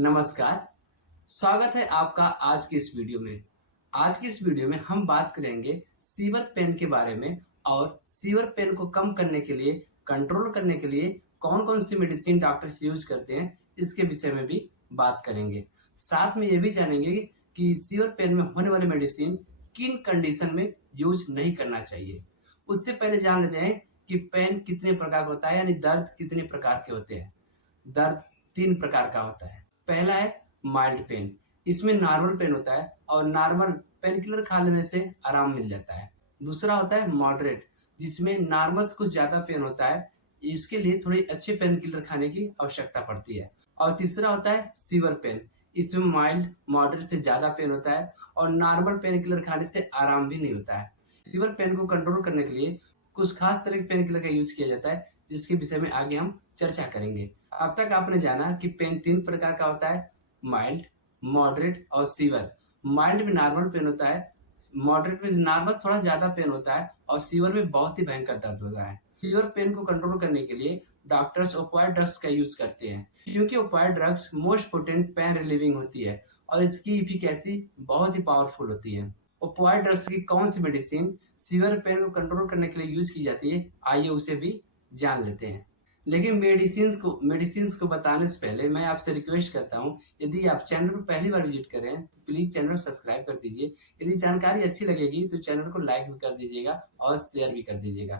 नमस्कार, स्वागत है आपका आज की इस वीडियो में। आज की इस वीडियो में हम बात करेंगे सीवर पेन के बारे में और सीवर पेन को कम करने के लिए, कंट्रोल करने के लिए कौन-कौन सी मेडिसिन डॉक्टर्स यूज करते हैं, इसके विषय में भी बात करेंगे। साथ में ये भी जानेंगे कि सीवर पेन में होने वाली मेडिसिन किन कंडीशन में यूज नहीं करना चाहिए। उससे पहले जान लेते हैं कि पेन कितने प्रकार का होता है, यानी दर्द कितने प्रकार के होते हैं। दर्द 3 प्रकार का होता है। पहला है माइल्ड पेन, इसमें नॉर्मल पेन होता है और नॉर्मल पेन किलर खा लेने से आराम मिल जाता है। दूसरा होता है मॉडरेट, जिसमें नॉर्मल से कुछ ज्यादा पेन होता है, इसके लिए थोड़ी अच्छे पेन किलर खाने की आवश्यकता पड़ती है। और तीसरा होता है सीवर पेन, इसमें माइल्ड मॉडरेट से ज्यादा पेन होता है और नॉर्मल पेन किलर खाने से आराम भी नहीं होता है। सीवर पेन को कंट्रोल करने के लिए कुछ खास तरह के पेन किलर का यूज किया जाता है, जिसके विषय में आगे हम चर्चा करेंगे। अब तक आपने जाना कि पेन 3 प्रकार का होता है, माइल्ड, मॉडरेट और सीवर। माइल्ड में नॉर्मल पेन होता है, मॉडरेट में नॉर्मल थोड़ा ज्यादा पेन होता है और सीवर में बहुत ही भयंकर दर्द होता है। सीवर पेन को कंट्रोल करने के लिए डॉक्टर्स ओपियोइड ड्रग्स का यूज करते हैं, क्योंकि opioid drugs most potent pain relieving होती है और इसकी इफिकेसी बहुत ही पावरफुल होती है। ओपियोइड ड्रग्स की कौन सी मेडिसिन सीवर पेन को कंट्रोल करने के लिए यूज की जाती है, आइए उसे भी जान लेते हैं। लेकिन मेडिसिन को बताने से पहले मैं आपसे रिक्वेस्ट करता हूं, यदि आप चैनल पर पहली बार विजिट करें तो प्लीज चैनल को सब्सक्राइब कर दीजिए। यदि जानकारी अच्छी लगेगी तो चैनल को लाइक भी कर दीजिएगा और शेयर भी कर दीजिएगा।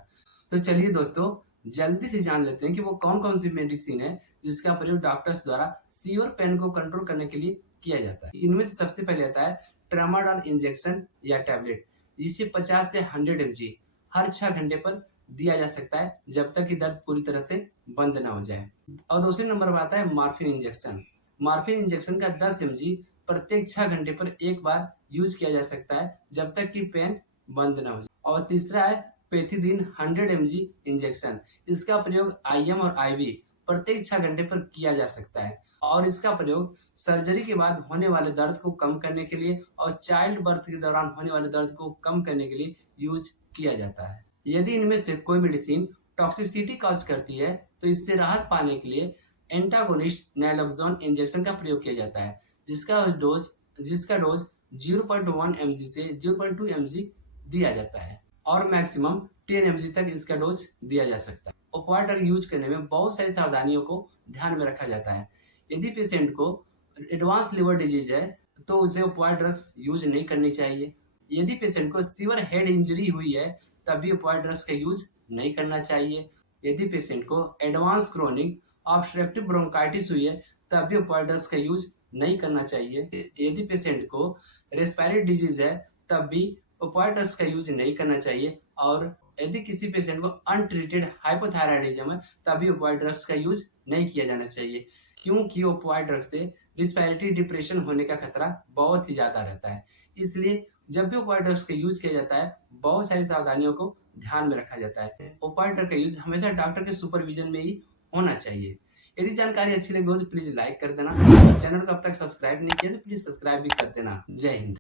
तो चलिए दोस्तों, जल्दी से जान लेते हैं कि वो कौन कौन सी मेडिसिन है जिसका प्रयोग डॉक्टर्स द्वारा सीवर पेन को कंट्रोल करने के लिए किया जाता है। इनमें से सबसे पहले आता है ट्रामाडोल इंजेक्शन या टैबलेट, जिसे 50 से 100 mg हर 6 घंटे पर दिया जा सकता है, जब तक कि दर्द पूरी तरह से बंद ना हो जाए। और दूसरे नंबर पर आता है मॉर्फिन इंजेक्शन। मॉर्फिन इंजेक्शन का 10 mg प्रत्येक 6 घंटे पर एक बार यूज किया जा सकता है, जब तक कि पेन बंद ना हो जाए। और तीसरा है पेथिडीन 100 mg इंजेक्शन। इसका प्रयोग IM और IV प्रत्येक 6 घंटे पर किया जा सकता है और इसका प्रयोग सर्जरी के बाद होने वाले दर्द को कम करने के लिए और चाइल्ड बर्थ के दौरान होने वाले दर्द को कम करने के लिए यूज किया जाता है। यदि इनमें से कोई मेडिसिन टॉक्सिसिटी कॉज करती है तो इससे राहत पाने के लिए एंटागोनिस्ट नैलोक्सोन इंजेक्शन का प्रयोग किया जाता है, जिसका डोज 0.1 mg से 0.2 mg दिया जाता है और मैक्सिमम 10 mg तक इसका डोज दिया जा सकता है। ओपियोइड ड्रग यूज करने में बहुत सारी सावधानियों को ध्यान में रखा जाता है। यदि पेशेंट को एडवांस लिवर डिजीज है तो उसे ओपियोइड ड्रग्स यूज नहीं करनी चाहिए। यदि पेशेंट को सीवर हेड इंजरी हुई है तभी ओपियोइड ड्रग्स का यूज नहीं करना चाहिए। यदि पेशेंट को एडवांस क्रोनिक ऑब्स्ट्रक्टिव ब्रोंकाइटिस हुई है तब भी ओपियोइड ड्रग्स का यूज नहीं करना चाहिए। यदि पेशेंट को रेस्पिरेटरी डिजीज है तब भी ओपियोइड ड्रग्स का यूज नहीं करना चाहिए। और यदि किसी पेशेंट को अनट्रीटेड हाइपोथायराइडिज्म है तभी ओपियोइड ड्रग्स का यूज नहीं किया जाना चाहिए, क्योंकि ओपियोइड ड्रग्स से रेस्पिरेटरी डिप्रेशन होने का खतरा बहुत ही ज्यादा रहता है। इसलिए जब भी ओपियोइड ड्रग्स का यूज किया जाता है, बहुत सारी सावधानियों को ध्यान में रखा जाता है। ओपियोइड ड्रग का यूज हमेशा डॉक्टर के सुपरविजन में ही होना चाहिए। यदि जानकारी अच्छी लगी हो तो प्लीज लाइक कर देना। चैनल को अब तक सब्सक्राइब नहीं किया तो प्लीज सब्सक्राइब भी कर देना। जय हिंद।